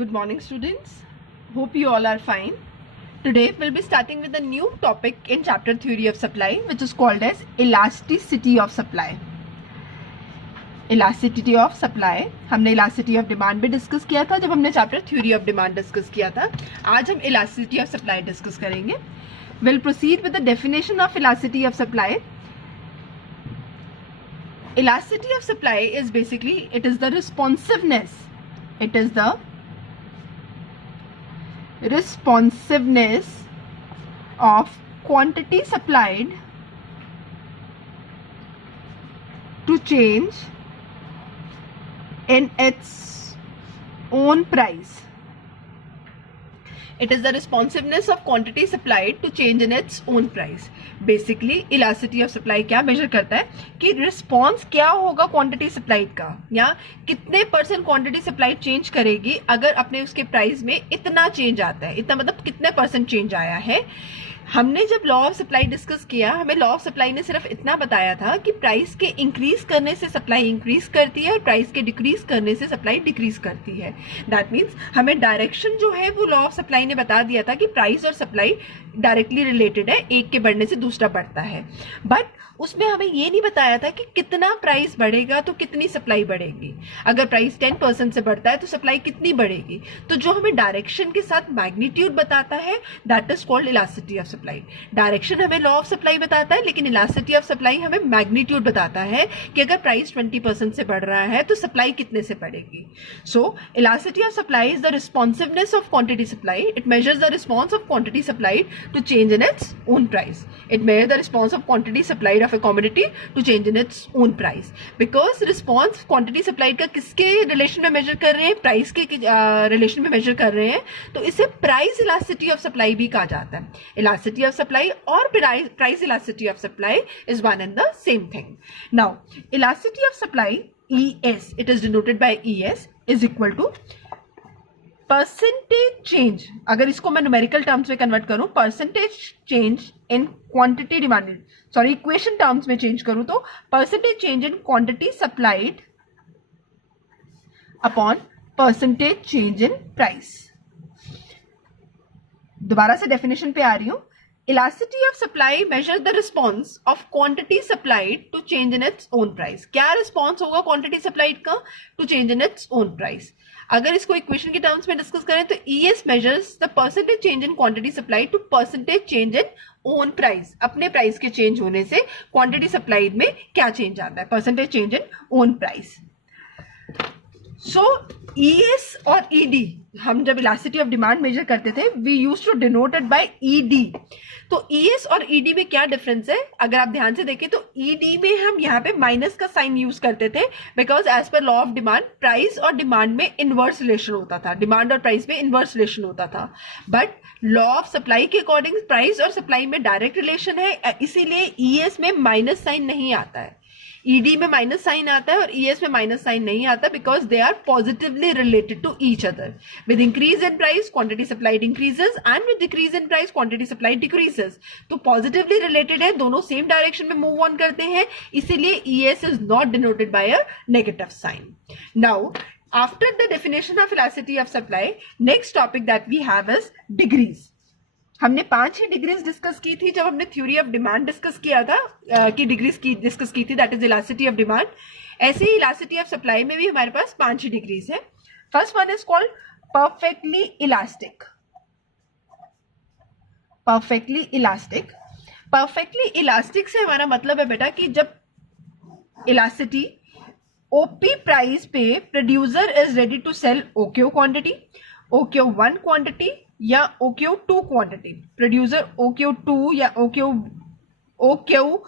Good morning, students. Hope you all are fine. Today we'll be starting with a new topic in chapter theory of supply, which is called as elasticity of supply. Elasticity of supply. हमने elasticity of demand भी discuss किया था जब हमने chapter theory of demand discuss किया था. आज हम elasticity of supply डिस्कस करेंगे. We'll proceed with the definition of elasticity of supply. Elasticity of supply is basically, it is the responsiveness. It is the responsiveness of quantity supplied to change in its own price. It is the responsiveness of quantity supplied to change in its own price. Basically, elasticity of supply क्या measure करता है कि response क्या होगा quantity supplied का, या कितने % quantity supplied change करेगी अगर अपने उसके price में इतना change आता है. इतना मतलब कितने % change आया है. हमने जब लॉ ऑफ सप्लाई डिस्कस किया, हमें लॉ ऑफ सप्लाई ने सिर्फ इतना बताया था कि प्राइस के इंक्रीज करने से सप्लाई इंक्रीज करती है और प्राइस के डिक्रीज करने से सप्लाई डिक्रीज करती है. दैट मीन्स हमें डायरेक्शन जो है वो लॉ ऑफ सप्लाई ने बता दिया था कि प्राइस और सप्लाई डायरेक्टली रिलेटेड है, एक के बढ़ने से दूसरा बढ़ता है. बट उसमें हमें ये नहीं बताया था कि कितना प्राइस बढ़ेगा तो कितनी सप्लाई बढ़ेगी. अगर प्राइस 10% से बढ़ता है तो सप्लाई कितनी बढ़ेगी. तो जो हमें डायरेक्शन के साथ मैग्नीट्यूड बताता है, that is called elasticity of supply. Direction हमें लॉ ऑफ सप्लाई बताता है, लेकिन इलास्टिसिटी ऑफ सप्लाई हमें मैग्नीट्यूड बताता है कि अगर प्राइस 20% से बढ़ रहा है तो सप्लाई कितने से बढ़ेगी. So elasticity of supply is the responsiveness of quantity supply. It measures the response of quantity supplied to change in its own price. It measures the response of quantity supplied of a commodity to change in its own price. Because response quantity supplied का किसके relation में major कर रहे हैं, price के relation में major कर रहे हैं, तो इसे प्राइस इलास्टिसिटी ऑफ सप्लाई भी कहा जाता है. इलास्टिसिटी ऑफ सप्लाई और price elasticity of supply is one and the same thing. Now elasticity of supply ES, it is denoted by ES, is equal to percentage change. अगर इसको मैं numerical terms में convert करूं, percentage change in quantity demanded, sorry equation terms में change करूं तो percentage change in quantity supplied upon percentage change in price. दोबारा से डेफिनेशन पे आ रही हूं. Elasticity of supply measures the response of quantity supplied to change in its own price. क्या response होगा quantity supplied का to change in its own price. अगर इसको इक्वेशन के टर्म्स में डिस्कस करें तो ES measures the percentage change in quantity supplied to percentage change in own price. अपने प्राइस के चेंज होने से क्वांटिटी सप्लाइड में क्या चेंज आता है, परसेंटेज चेंज इन ओन प्राइस. सो ES और ED हम जब इलास्टिसिटी ऑफ डिमांड मेजर करते थे, we used to denote it by ED. तो ES और ED में क्या डिफरेंस है, अगर आप ध्यान से देखें तो ED में हम यहाँ पे माइनस का साइन यूज करते थे, because as per law of demand price और डिमांड में इनवर्स रिलेशन होता था, डिमांड और प्राइस में इनवर्स रिलेशन होता था. बट लॉ ऑफ सप्लाई के अकॉर्डिंग प्राइस और सप्लाई में डायरेक्ट रिलेशन है, इसीलिए ES में माइनस साइन नहीं आता है. ED में माइनस साइन आता है और ES में माइनस साइन नहीं आता, because they are positively related to each other. With increase in price quantity supplied increases and with decrease in price quantity supplied decreases. तो पॉजिटिवली रिलेटेड है, दोनों सेम डायरेक्शन में मूव ऑन करते हैं, इसीलिए ES is not denoted by a negative sign. Now after the definition of elasticity of supply, next topic that we have is degrees. हमने 5 ही degrees discuss की थी जब हमने थ्योरी ऑफ डिमांड डिस्कस किया था, कि डिग्रीज की डिस्कस की थी, that is elasticity of demand. ऐसे ही इलास्टिसिटी ऑफ सप्लाई में भी हमारे पास 5 ही डिग्रीज है. First one is called perfectly elastic. Perfectly elastic. Perfectly elastic से हमारा मतलब है बेटा कि जब इलास्टिसिटी OP प्राइस पे producer is ready to sell OQ quantity, OQ1 quantity या OQ2 क्वांटिटी. प्रोड्यूसर OQ2 या OQ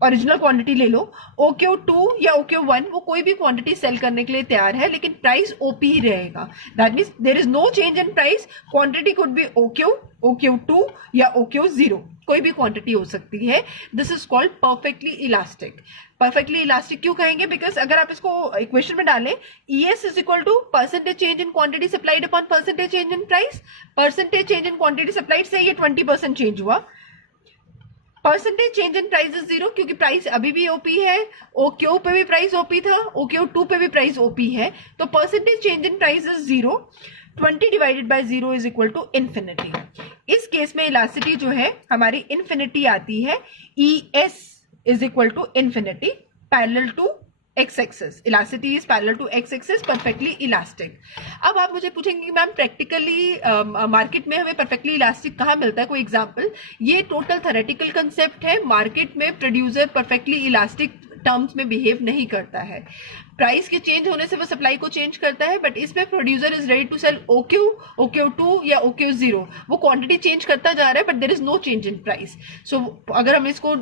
ओरिजिनल क्वांटिटी ले लो, OQ2 या OQ1 वो कोई भी क्वांटिटी सेल करने के लिए तैयार है, लेकिन प्राइस OP ही रहेगा. That means there is no change in price. Quantity could be OQ, OQ2 या OQ0, कोई भी क्वांटिटी हो सकती है. This is called perfectly elastic. Perfectly elastic क्यों कहेंगे, बिकॉज अगर आप इसको इक्वेशन में डालें, ES is equal to percentage change in quantity supplied upon percentage change in price. Percentage change in quantity supplied से ये 20% चेंज हुआ. Percentage change in price is 0 क्योंकि प्राइस अभी भी OP है. OQ पे भी प्राइस OP था, OQ2 पे भी प्राइस OP है, तो percentage change in price is 0. 20 divided by 0 is equal to infinity. इस केस में इलास्टिसिटी जो है हमारी इन्फिनिटी आती है, ES is equal to infinity parallel to X axis. Elasticity is parallel to X axis, perfectly elastic. अब आप मुझे पूछेंगे कि मैम प्रैक्टिकली मार्केट में हमें परफेक्टली इलास्टिक कहाँ मिलता है, कोई एग्जांपल? ये टोटल थ्योरेटिकल कंसेप्ट है। मार्केट में प्रोड्यूसर परफेक्टली इलास्टिक टर्म्स में बिहेव नहीं करता है। प्राइस के चेंज होने से वो सप्लाई को चेंज करता है, बट इसमें producer is ready to sell OQ, OQ2 या OQ0। वो क्वांटिटी चेंज करता जा रहा है but there is no change in price. So अगर हम इसको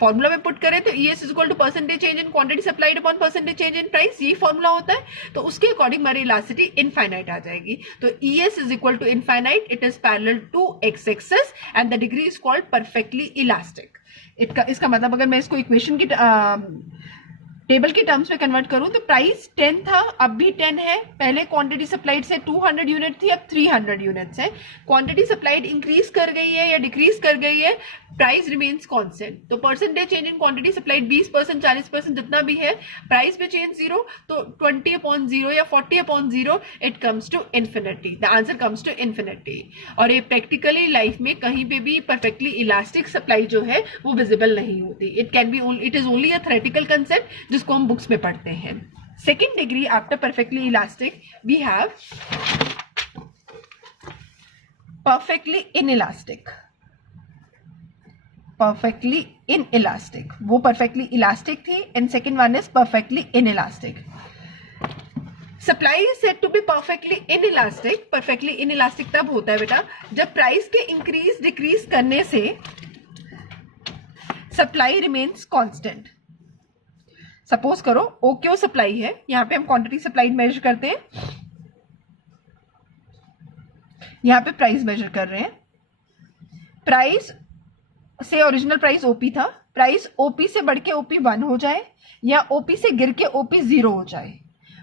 फॉर्मूला में पुट करें तो ES is equal to percentage change in quantity supplied upon percentage change in price, यही फॉर्मूला होता है। तो उसके अकॉर्डिंग हमारी इलास्टिसिटी इनफाइनाइट आ जाएगी। तो ES is equal to infinite, it is parallel to X axis and the degree is called perfectly elastic. इसका मतलब अगर मैं इसको इक्वेशन की टेबल के टर्म्स में कन्वर्ट करूं तो प्राइस 10 था, अब भी 10 है। पहले क्वांटिटी सप्लाइड से 200 यूनिट थी, अब 300 यूनिट्स है। क्वांटिटी सप्लाइड इंक्रीज कर गई है या डिक्रीज कर गई है, प्राइस रिमेन्स कांस्टेंट। तो percentage change in quantity supplied 20%, 40% जितना भी है, प्राइस में चेंज 0, तो 20/0 या 40/0 it comes to infinity. The answer comes to infinity. और ये प्रैक्टिकली लाइफ में कहीं पे भी परफेक्टली इलास्टिक सप्लाई जो है वो विजिबल नहीं होती। It is only a theoretical concept जिसको हम बुक्स में पढ़ते हैं। Second degree after perfectly elastic we have perfectly inelastic. Perfectly inelastic, वो परफेक्टली इलास्टिक थी, and second one is perfectly inelastic. Supply is said to be perfectly inelastic. Perfectly inelastic तब होता है बेटा जब प्राइस के इंक्रीज डिक्रीज करने से सप्लाई रिमेन्स कांस्टेंट। सपोज करो OQ सप्लाई है, यहां पे हम क्वांटिटी सप्लाइड मेजर करते हैं, यहां पे प्राइस मेजर कर रहे हैं। प्राइस से ओरिजिनल प्राइस OP था, प्राइस OP से बढ़ के OP 1 हो जाए या OP से गिर के OP 0 हो जाए,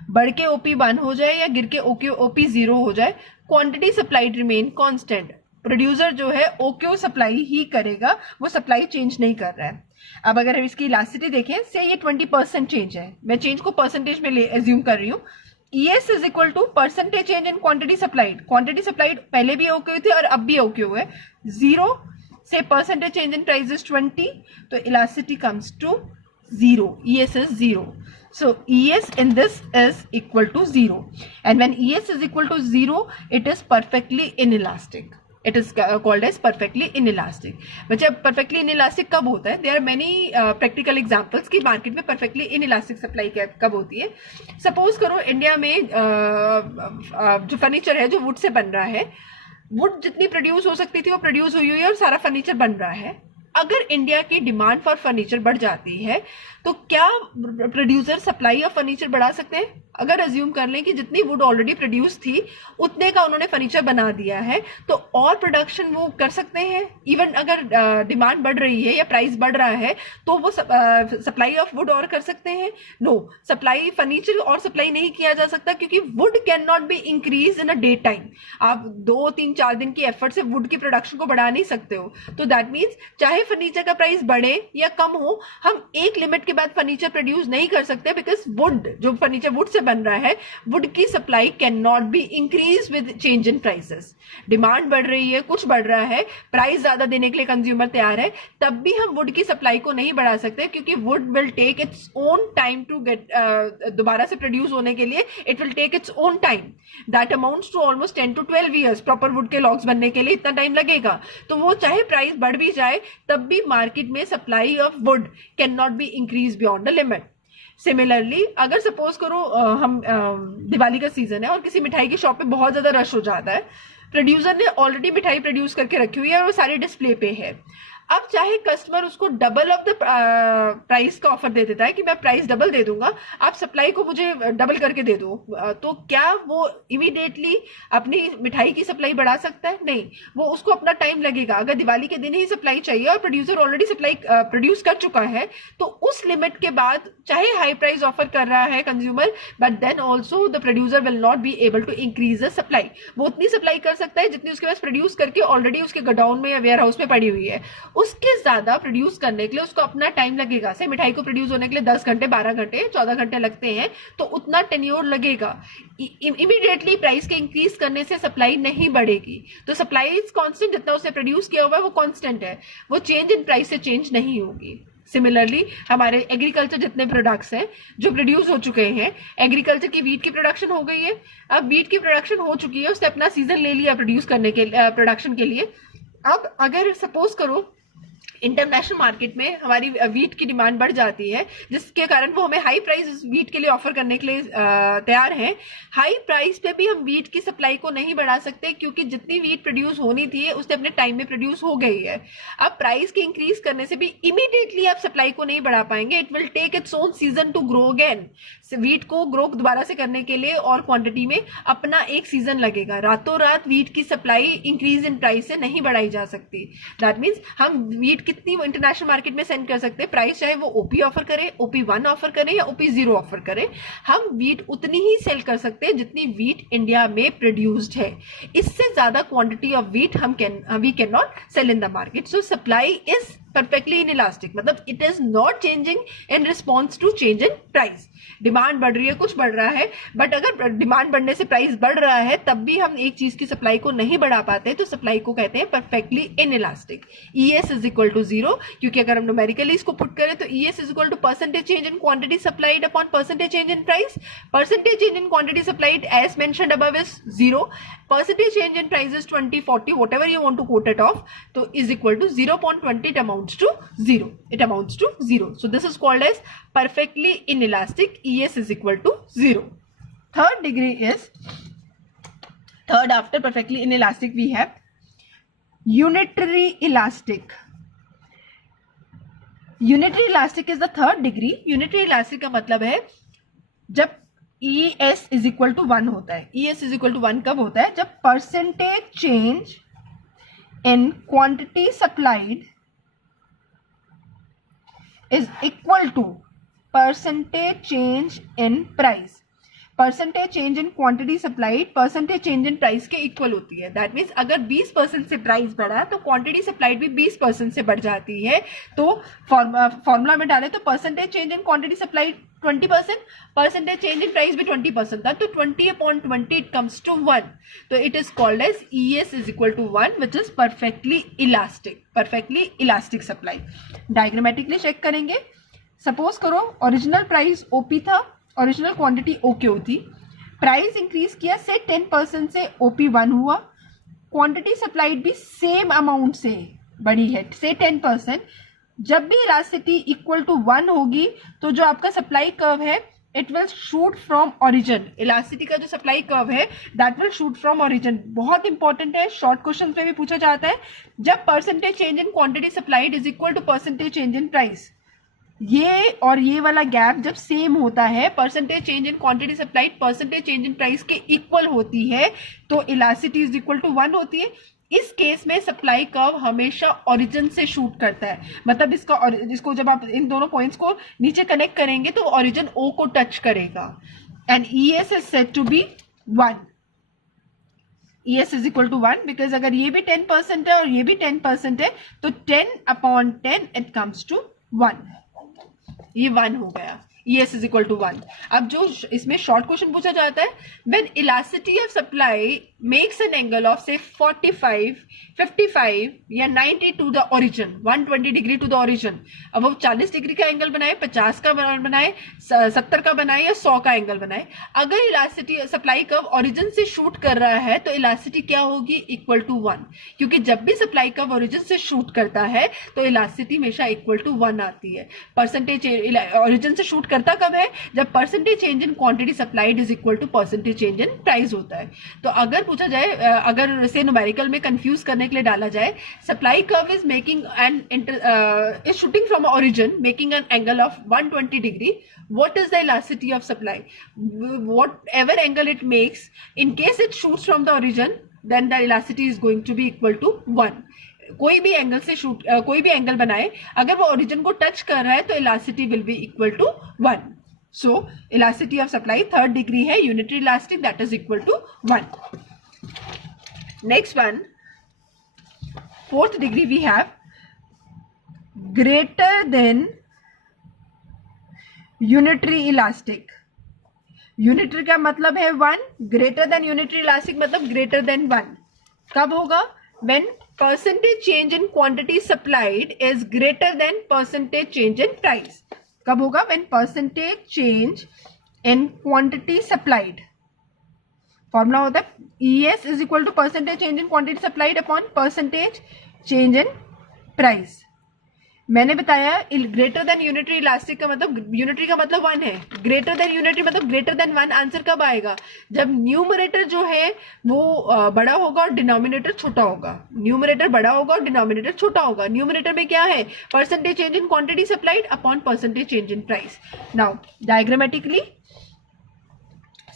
बढ़ के OP 1 हो जाए या गिर के OP 0 हो जाए, quantity supplied remain constant. Producer जो है OQ सप्लाई ही करेगा, वो सप्लाई चेंज नहीं कर रहा है। अब अगर हम इसकी इलास्टिसिटी देखें, से ये 20% चेंज है, मैं चेंज को परसेंटेज में एज्यूम कर रही हूँ। ES is equal to percentage change in quantity supplied. Quantity supplied पहले भी OQ थे और अब भी OQ है। 0 से percentage change in price is 20, तो elasticity comes to 0। ES is 0. So ES in this is equal to 0. And when ES is equal to 0, it is perfectly inelastic. It is called as perfectly inelastic. बच्चे perfectly inelastic कब होता है? There are many practical examples कि market में perfectly inelastic supply कब होती है। Suppose करो इंडिया में जो फर्नीचर है जो वुड से बन रहा है, वुड जितनी प्रोड्यूस हो सकती थी वो प्रोड्यूस हुई है और सारा फर्नीचर बन रहा है। अगर इंडिया की डिमांड फॉर फर्नीचर बढ़ जाती है तो क्या प्रोड्यूसर सप्लाई ऑफ फर्नीचर बढ़ा सकते हैं? अगर अज्यूम कर लें कि जितनी वुड ऑलरेडी प्रोड्यूस थी उतने का उन्होंने फर्नीचर बना दिया है, तो और प्रोडक्शन वो कर सकते हैं। इवन अगर डिमांड बढ़ रही है या प्राइस बढ़ रहा है तो वो सप्लाई ऑफ वुड और कर सकते हैं? नो, सप्लाई फर्नीचर और सप्लाई नहीं किया जा सकता क्योंकि would can not be increase in a day time. आप 2, 3, 4 दिन की एफर्ट से वुड की प्रोडक्शन को बढ़ा नहीं सकते हो। तो दैट मीन्स चाहे फर्नीचर का प्राइस बढ़े या कम हो, हम एक लिमिट के बाद फर्नीचर प्रोड्यूस नहीं कर सकते, बिकॉज वुड, जो फर्नीचर वुड से बन रहा है, वुड की supply can not be increase with change in prices. Demand बढ़ रही है, कुछ बढ़ रहा है, प्राइस ज्यादा देने के लिए कंज्यूमर तैयार है, तब भी हम वुड की सप्लाई को नहीं बढ़ा सकते क्योंकि wood will take its own time to get, दोबारा से प्रोड्यूस होने के लिए it will take its own time. That amounts to almost 10 to 12 years। Proper wood के लॉग्स बनने के लिए इतना टाइम लगेगा। तो वो चाहे प्राइस बढ़ भी जाए तब भी मार्केट में supply of would can not be increase beyond the limit. Similarly अगर सपोज करो हम दिवाली का सीजन है और किसी मिठाई की शॉप पे बहुत ज्यादा रश हो जाता है, प्रोड्यूसर ने ऑलरेडी मिठाई प्रोड्यूस करके रखी हुई है और वो सारे डिस्प्ले पे है। अब चाहे कस्टमर उसको डबल ऑफ द प्राइस का ऑफर दे देता है कि मैं प्राइस डबल दे दूंगा, आप सप्लाई को मुझे डबल करके दे दो, तो क्या वो इमीडिएटली अपनी मिठाई की सप्लाई बढ़ा सकता है? नहीं, वो उसको अपना टाइम लगेगा। अगर दिवाली के दिन ही सप्लाई चाहिए और प्रोड्यूसर ऑलरेडी सप्लाई प्रोड्यूस कर चुका है, तो उस लिमिट के बाद चाहे हाई प्राइस ऑफर कर रहा है consumer, but then also the producer will not be able to increase the supply. वो उतनी सप्लाई कर सकता है जितनी उसके पास प्रोड्यूस करके ऑलरेडी उसके गोडाउन में या वेयर हाउस में पड़ी हुई है। उसके ज्यादा प्रोड्यूस करने के लिए उसको अपना टाइम लगेगा। से मिठाई को प्रोड्यूस होने के लिए 10 घंटे, 12 घंटे, 14 घंटे लगते हैं, तो उतना टेन्योर लगेगा। इमीडिएटली प्राइस के इंक्रीज करने से सप्लाई नहीं बढ़ेगी। तो सप्लाई इज कांस्टेंट, जितना उसने प्रोड्यूस किया हुआ है वो कांस्टेंट है, वो चेंज इन प्राइस से चेंज नहीं होगी। सिमिलरली हमारे एग्रीकल्चर जितने प्रोडक्ट्स हैं जो प्रोड्यूस हो चुके हैं, एग्रीकल्चर की वीट की प्रोडक्शन हो गई है, अब वीट की प्रोडक्शन हो चुकी है, उसने अपना सीजन ले लिया प्रोड्यूस करने के प्रोडक्शन के लिए। अब अगर सपोज करो इंटरनेशनल मार्केट में हमारी वीट की डिमांड बढ़ जाती है, जिसके कारण वो हमें हाई प्राइस वीट के लिए ऑफर करने के लिए तैयार हैं। हाई प्राइस पे भी हम वीट की सप्लाई को नहीं बढ़ा सकते, क्योंकि जितनी वीट प्रोड्यूस होनी थी उसने अपने टाइम में प्रोड्यूस हो गई है। अब प्राइस के इंक्रीज करने से भी इमीडिएटली आप सप्लाई को नहीं बढ़ा पाएंगे। It will take its own season to grow again. Wheat को ग्रो दोबारा से करने के लिए और क्वांटिटी में अपना एक सीजन लगेगा। रातों रात वीट की सप्लाई इंक्रीज इन प्राइस से नहीं बढ़ाई जा सकती। दैट मीन्स हम वीट कितनी इंटरनेशनल मार्केट में सेंड कर सकते हैं, प्राइस चाहे वो ओपी ऑफर करे, ओपी 1 ऑफर करे या ओपी 0 ऑफर करे, हम वीट उतनी ही सेल कर सकते हैं जितनी वीट इंडिया में प्रोड्यूस्ड है। इससे ज्यादा quantity of wheat we can not sell in the market. So supply is perfectly inelastic, मतलब it is not changing in response to change in price। Demand बढ़ रही है, कुछ बढ़ रहा है, बट अगर डिमांड बढ़ने से प्राइस बढ़ रहा है तब भी हम एक चीज की सप्लाई को नहीं बढ़ा पाते, तो सप्लाई को कहते हैं perfectly inelastic. ES is equal to 0, क्योंकि अगर हम न्यूमेरिकली इसको पुट करें तो ES is equal to percentage change in quantity supplied upon percentage change in price. Percentage change in quantity supplied as mentioned above is 0, percentage change in price is 20, 40, whatever you want to quote it off, so is equal to 0.20, it amounts to 0. It amounts to 0. So this is called as perfectly inelastic. ES is equal to 0. Third degree is, third after perfectly inelastic we have unitary elastic. Unitary elastic is the third degree. Unitary elastic का मतलब है जब ES is equal to 1 होता है। ES is equal to 1 कब होता है? जब percentage change in quantity supplied is equal to percentage change in price. Percentage change in quantity supplied percentage change in price के इक्वल होती है। दैट मीन्स अगर 20% से प्राइस बढ़ा तो क्वांटिटी सप्लाइड भी 20% से बढ़ जाती है। तो फॉर्मूला में डाले तो percentage change in quantity supplied 20%, percentage change in price भी 20% था, तो 20/20 इट कम्स टू 1। तो it is called as ES is equal to 1, which is perfectly elastic. Perfectly elastic supply diagrammatically check करेंगे। सपोज करो original price OP था, original quantity OQ थी, price increase किया से 10% से OP 1 हुआ, क्वांटिटी सप्लाइड भी सेम अमाउंट से बढ़ी है से 10%। जब भी इलास्टिसिटी इक्वल टू 1 होगी तो जो आपका सप्लाई कर्व है it will shoot from origin. Elasticity का जो सप्लाई कर्व है that will shoot from origin. बहुत इंपॉर्टेंट है, शॉर्ट क्वेश्चन में भी पूछा जाता है। जब percentage change in quantity supplied is equal to percentage change in price, ये और ये वाला गैप जब सेम होता है, percentage change in quantity supplied percentage change in price के इक्वल होती है, तो इलास्टिसिटी इज इक्वल टू 1 होती है। इस केस में सप्लाई कर्व हमेशा ओरिजिन से शूट करता है, मतलब इसको जब आप इन दोनों पॉइंट्स को नीचे कनेक्ट करेंगे तो ओरिजिन O को टच करेगा। And ES is said to be 1। ES is equal to 1 because अगर ये भी 10% है और ये भी 10% है तो 10/10 इट कम्स टू 1। ये 1 हो गया। ES is equal to 1। अब जो इसमें शॉर्ट क्वेश्चन पूछा जाता है, when elasticity of supply makes an angle of से 45, 55 या 90 to the origin, 120 degree to the origin. अब वो 40 डिग्री का एंगल बनाए, 50 का बनाए, 70 का बनाए या 100 का एंगल बनाए, अगर इलास्टिसिटी सप्लाई कर्व ओरिजिन से शूट कर रहा है तो इलास्टिसिटी क्या होगी? Equal to 1। क्योंकि जब भी सप्लाई कर्व ओरिजिन से शूट करता है तो इलास्टिसिटी हमेशा इक्वल टू 1 आती है। परसेंटेज ओरिजिन से शूट करता कब है? जब percentage change in quantity supplied is equal to percentage change in price होता है। तो अगर पूछा जाए, अगर से न्यूमेरिकल में कंफ्यूज करने के लिए डाला जाए, supply curve is making an is shooting from origin making an angle of 120 degree, what is the elasticity of supply? Whatever angle it makes, in case it shoots from the origin, then the elasticity is going to be equal to 1। कोई भी angle से shoot कोई भी angle बनाए, अगर वो origin को touch कर रहा है तो elasticity will be equal to 1। So elasticity of supply third degree है, unitary elastic, that is equal to 1। Next one, fourth degree we have greater than unitary elastic. Unitary का मतलब है 1, ग्रेटर देन यूनिटरी इलास्टिक मतलब greater than 1. कब होगा? When percentage change in quantity supplied is greater than percentage change in price. कब होगा? When percentage change in quantity supplied. Formula होता है ES is equal to percentage change in quantity supplied upon percentage change in price. मैंने बताया greater than unitary elastic का मतलब, unitary का मतलब 1 है, ग्रेटर देन यूनिटरी मतलब ग्रेटर देन 1. आंसर कब आएगा? जब न्यूमरेटर जो है वो बड़ा होगा और डिनोमिनेटर छोटा होगा. न्यूमरेटर बड़ा होगा और डिनोमिनेटर छोटा होगा. न्यूमरेटर में क्या है? Percentage change in quantity supplied upon percentage change in price. Now diagrammatically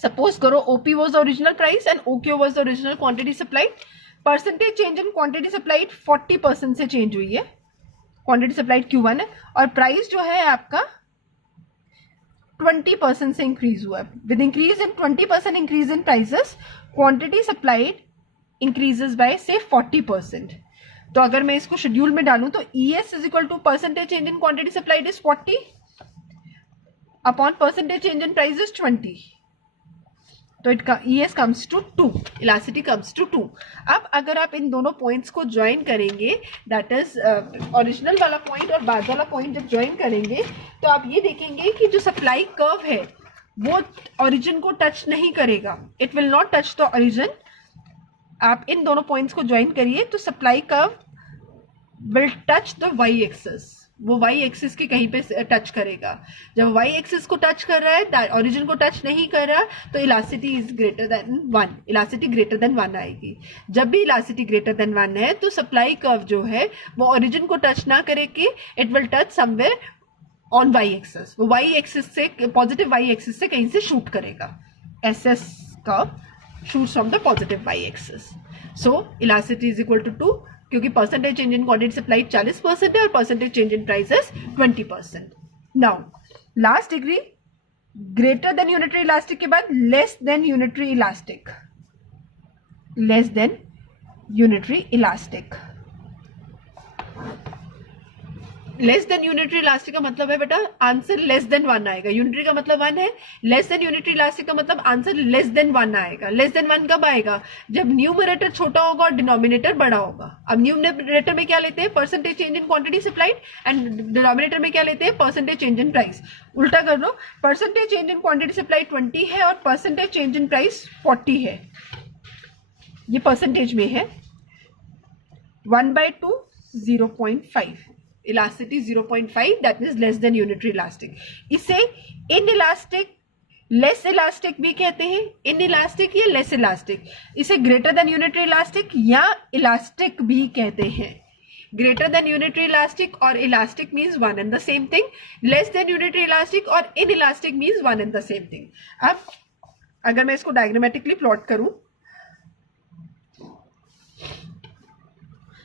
suppose करो OP was the original price and OQ was the original quantity supplied. Percentage change in quantity supplied 40% से change हुई है, quantity supplied Q1 है, और price जो है आपका 20% से इंक्रीज हुआ है. With increase in 20% increase in prices, quantity supplied increases by से 40%. तो अगर मैं इसको शेड्यूल में डालूं तो ES is equal to percentage change in quantity supplied is 40 upon percentage change in price is 20. तो ES comes to 2, elasticity comes to 2. अब अगर आप इन दोनों पॉइंट्स को ज्वाइन करेंगे, दैट इज ओरिजिनल वाला पॉइंट और बाद वाला पॉइंट जब ज्वाइन करेंगे तो आप ये देखेंगे कि जो सप्लाई कर्व है वो ओरिजिन को टच नहीं करेगा. It will not touch the origin. आप इन दोनों पॉइंट्स को ज्वाइन करिए तो supply curve will touch the Y axis. वो वाई एक्सिस के कहीं पे टच करेगा. जब वाई एक्सिस को टच कर रहा है, ओरिजिन को टच नहीं कर रहा, तो elasticity is greater than 1. Elasticity greater than 1 आएगी. जब भी इलास्टिसिटी ग्रेटर देन 1 है तो सप्लाई कर्व जो है वो ओरिजिन को टच ना करके it will touch somewhere on Y axis. वो वाई एक्सिस से, पॉजिटिव वाई एक्सिस से कहीं से शूट करेगा. SS curve shoots from the positive Y axis. So elasticity is equal to 2, क्योंकि percentage change in quantity supplied 40% है और percentage change in prices 20%. Now last degree greater than unitary elastic के बाद less than unitary elastic. Less than unitary elastic. Less than unitary elastic का मतलब है बेटा answer less than 1 आएगा. Unitary का मतलब 1 है, लेस देन यूनिटरी इलास्टिक का मतलब आंसर लेस देन 1 आएगा. लेस देन 1 कब आएगा? जब न्यूमरेटर छोटा होगा और डिनोमिनेटर बड़ा होगा. अब न्यूमरेटर में क्या लेते हैं? Percentage change in quantity supplied, and denominator में क्या लेते हैं? Percentage change in price. उल्टा कर दो, percentage change in quantity supplied 20 है और परसेंटेज चेंज इन प्राइस 40 है. ये परसेंटेज में है. 1/2 0.5. Elasticity 0.5, that means less than unitary elastic. इसे इन इलास्टिक, लेस इलास्टिक भी कहते हैं. इन इलास्टिक या लेस इलास्टिक. इसे ग्रेटर देन यूनिटरी इलास्टिक या इलास्टिक भी कहते हैं. ग्रेटर देन यूनिटरी इलास्टिक और elastic means one and the same thing. Less than unitary elastic और inelastic means one and the same thing. अब अगर मैं इसको डायग्रामेटिकली प्लॉट करूं,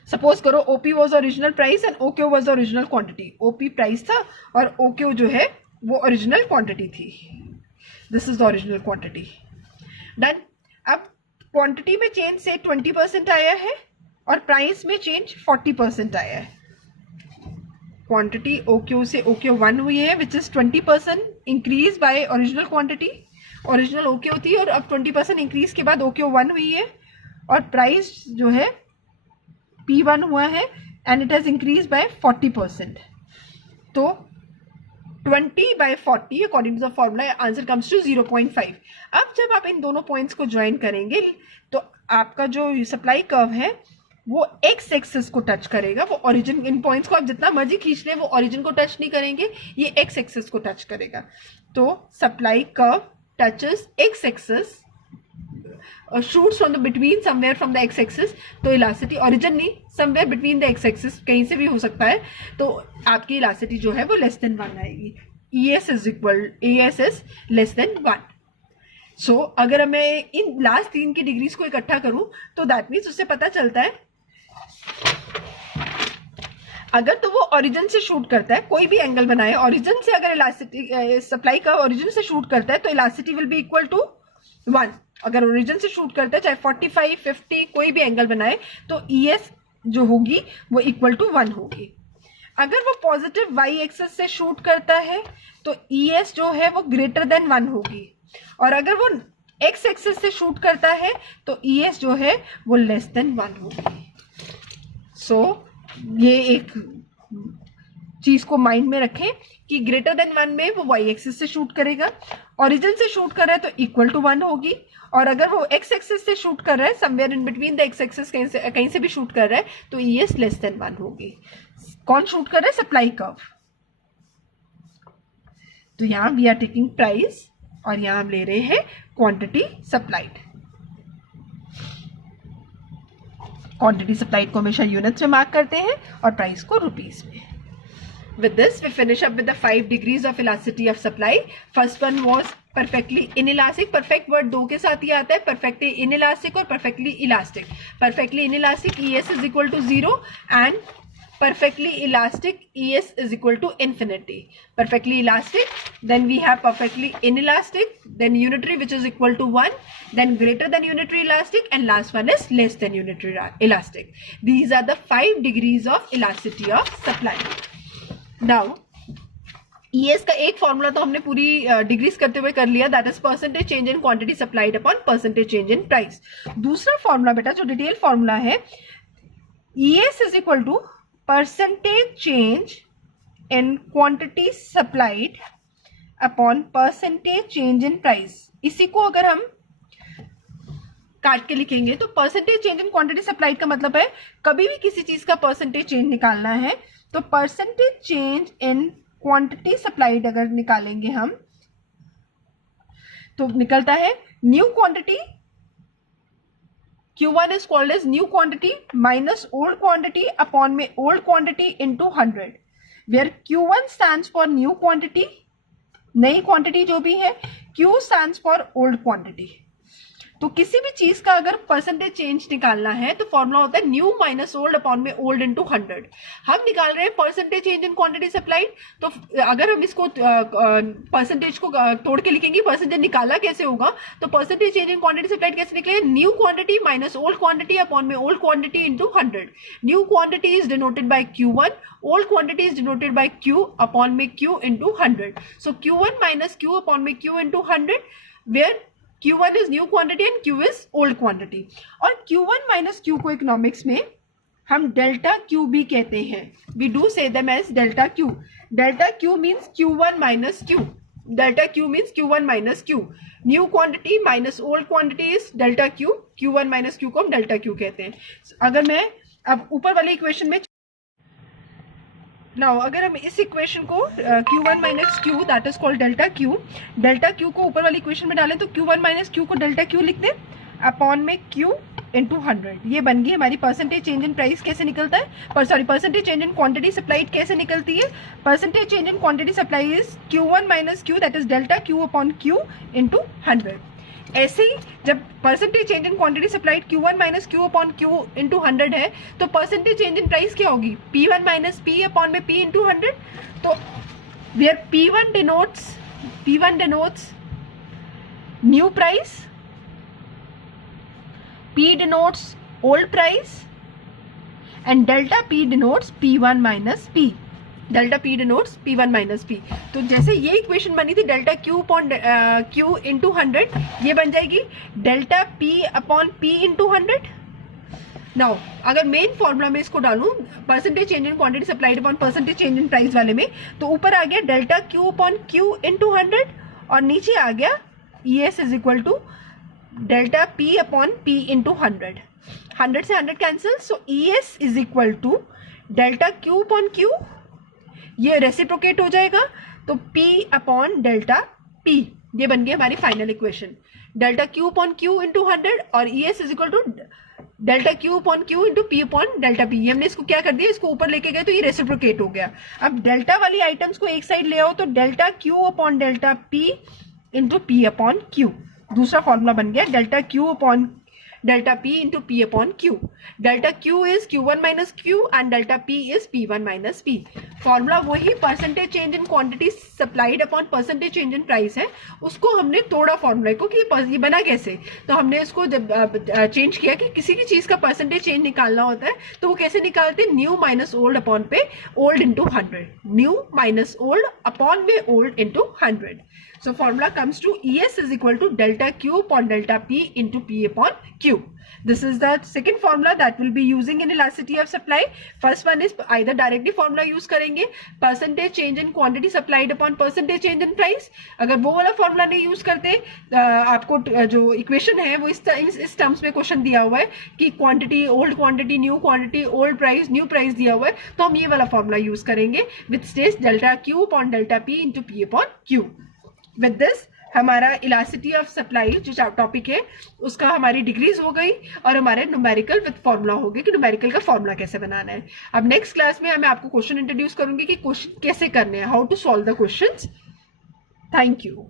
सपोज करो OP was original price and OQ was original quantity. OP price था और OQ जो है वो ओरिजिनल क्वांटिटी थी. This is the original quantity. Done. अब क्वांटिटी में चेंज से 20% आया है और प्राइस में चेंज 40% आया है. क्वांटिटी OQ से OQ1 हुई है which is 20% increase by original quantity. Original OQ थी और अब 20% इंक्रीज के बाद OQ1 हुई है और प्राइस जो है P1 हुआ है and it has increase by 40%. तो 20/40 according to the formula answer comes to 0.5. अब जब आप इन दोनों पॉइंट्स को ज्वाइन करेंगे तो आपका जो सप्लाई कर्व है वो एक्स एक्सिस को टच करेगा. वो ओरिजिन, इन पॉइंट्स को आप जितना मर्जी खींच लें वो ओरिजिन को टच नहीं करेंगे, ये एक्स एक्सिस को टच करेगा. तो supply curve touches x axis shoots from the between somewhere from the x axis. तो इलास्टिसिटी ओरिजिन नहीं, somewhere between the x axis कहीं से भी हो सकता है. तो आपकी इलास्टिसिटी जो है वो लेस देन 1 आएगी. ES is less than 1. सो अगर मैं इन लास्ट 3 की डिग्रीज को इकट्ठा करूं तो दैट मीन्स उससे पता चलता है अगर तो वो ओरिजिन से शूट करता है, कोई भी एंगल बनाए ओरिजिन से, अगर इलास्टिसिटी सप्लाई का ओरिजिन से शूट करता है तो elasticity will be equal to 1. अगर ओरिजिन से शूट करता है चाहे 45, 50 कोई भी एंगल बनाए तो ES जो होगी वो इक्वल टू 1 होगी. अगर वो पॉजिटिव वाई एक्सेस से शूट करता है तो ES जो है वो ग्रेटर देन 1 होगी, और अगर वो एक्स एक्सेस से शूट करता है तो ES जो है वो लेस देन 1 होगी। सो ये एक चीज को माइंड में रखें कि ग्रेटर देन 1 में वो वाई एक्सिस से शूट करेगा, ओरिजिन से शूट कर रहा है तो इक्वल टू 1 होगी, और अगर वो एक्स एक्सिस से शूट कर रहा है somewhere in between the x axis कहीं से भी शूट कर रहा है तो ES लेस देन 1 होगी। कौन शूट कर रहा है? Supply curve. तो यहां वी आर टेकिंग प्राइस और यहां हम ले रहे हैं क्वांटिटी सप्लाइड। क्वांटिटी सप्लाइड को हमेशा यूनिट्स में मार्क करते हैं और प्राइस को रुपीस में। With this, we finish up with the 5 degrees of elasticity of supply. First one was perfectly inelastic. Perfect word दो के साथ ही आता है, perfectly inelastic और perfectly elastic. Perfectly inelastic ES is equal to 0 and perfectly elastic ES is equal to infinity. Perfectly elastic, then we have perfectly inelastic, then unitary which is equal to 1, then greater than unitary elastic, and last one is less than unitary elastic. These are the 5 degrees of elasticity of supply. Now ES का एक formula तो हमने पूरी degrees करते हुए कर लिया, that is percentage change in quantity supplied upon percentage change in price. दूसरा फॉर्मूला बेटा जो डिटेल फॉर्मूला है, ES is equal to percentage change in quantity supplied upon percentage change in price. इसी को अगर हम काट के लिखेंगे तो percentage change in quantity supplied का मतलब है कभी भी किसी चीज का परसेंटेज चेंज निकालना है तो percentage change in quantity supplied अगर निकालेंगे हम तो निकलता है new quantity, Q1 is called as new quantity minus old quantity upon में old quantity into 100, where Q1 stands for new quantity, नई क्वांटिटी जो भी है, Q stands for old quantity। तो किसी भी चीज का अगर परसेंटेज चेंज निकालना है तो फॉर्मूला होता है न्यू माइनस ओल्ड अपॉन में ओल्ड इनटू 100। हम निकाल रहे हैं percentage change in quantity supplied, तो अगर हम इसको परसेंटेज को तोड़ के लिखेंगे परसेंटेज निकाला कैसे होगा, तो percentage change in quantity supplied कैसे निकलेगा? New quantity minus old quantity upon में old quantity into 100। New quantity is denoted by Q1, old quantity is denoted by Q upon में Q into 100। So Q1 minus Q upon में Q into 100, where Q1 is new quantity and Q is old quantity। और Q1 minus Q को economics में हम delta Q भी कहते हैं। We do say them as delta Q. Delta Q means Q1 minus Q. Delta Q means Q1 minus Q. New quantity minus old quantity is delta Q. Q1 minus Q को हम delta Q कहते हैं। अगर मैं अब ऊपर वाले equation में नाउ अगर हम इस इक्वेशन को Q1 minus Q that is called delta Q को ऊपर वाली इक्वेशन में डालें तो Q1 माइनस Q को डेल्टा Q लिख दें अपॉन में Q इंटू 100। ये बन गई हमारी परसेंटेज चेंज इन प्राइस कैसे निकलता है, sorry percentage change in quantity supplied कैसे निकलती है। Percentage change in quantity supply is Q1 minus Q that is delta Q upon Q into 100। ऐसे ही जब percentage change in quantity supplied Q1 minus Q upon Q into 100 है तो percentage change in price क्या होगी? P1 minus P upon में P into 100। तो where P1 denotes new price, P denotes old price and delta P denotes P1 minus P। Delta P denotes P1 minus P। तो जैसे ये equation बनी थी delta Q upon Q into 100, ये बन जाएगी delta P upon P into 100। Now अगर main formula में इसको डालूं percentage change in quantity supplied upon percentage change in price वाले में, तो ऊपर आ गया delta Q upon Q into 100 और नीचे आ गया ES is equal to delta P upon P into 100। 100 से 100 cancel, so ES is equal to delta Q upon Q, ये रेसिप्रोकेट हो जाएगा तो P अपॉन डेल्टा P, ये बन गई हमारी final equation. Delta Q upon Q into 100 और ES is equal to delta Q upon Q into P upon delta P। हमने इसको क्या कर दिया, इसको ऊपर लेके गए तो ये रेसिप्रोकेट हो गया। अब डेल्टा वाली आइटम्स को एक साइड ले आओ तो delta Q upon delta P into P upon Q, दूसरा फॉर्मूला बन गया delta Q upon delta P into P upon Q. Delta Q is Q1 minus Q and delta P is P1 minus P. Formula वही percentage change in quantity supplied upon percentage change in price है, उसको हमने तोड़ा formula को कि ये बना कैसे। तो हमने इसको जब चेंज किया कि किसी भी चीज का परसेंटेज चेंज निकालना होता है तो वो कैसे निकालते हैं, न्यू माइनस ओल्ड अपॉन पे old into 100, new minus old upon में old into 100. So formula comes to ES is equal to delta Q upon delta P into P upon Q. This is the second formula that we'll be using in elasticity of supply. First one is either directly formula use करेंगे percentage change in quantity supplied upon percentage change in price. अगर वो वाला formula नहीं use करते, आपको जो equation है वो इस terms में question दिया हुआ है कि quantity old quantity new quantity old price new price दिया हुआ है, तो हम ये वाला formula use करेंगे which states delta Q upon delta P into P upon Q. With this हमारा इलास्टिसिटी ऑफ सप्लाई जो टॉपिक है उसका हमारी डिग्रीज हो गई और हमारे न्यूमेरिकल विद फॉर्मूला हो गए कि न्यूमेरिकल का फॉर्मूला कैसे बनाना है. अब नेक्स्ट क्लास में मैं आपको क्वेश्चन इंट्रोड्यूस करूंगी कि क्वेश्चन कैसे करने हैं, how to solve the questions. Thank you.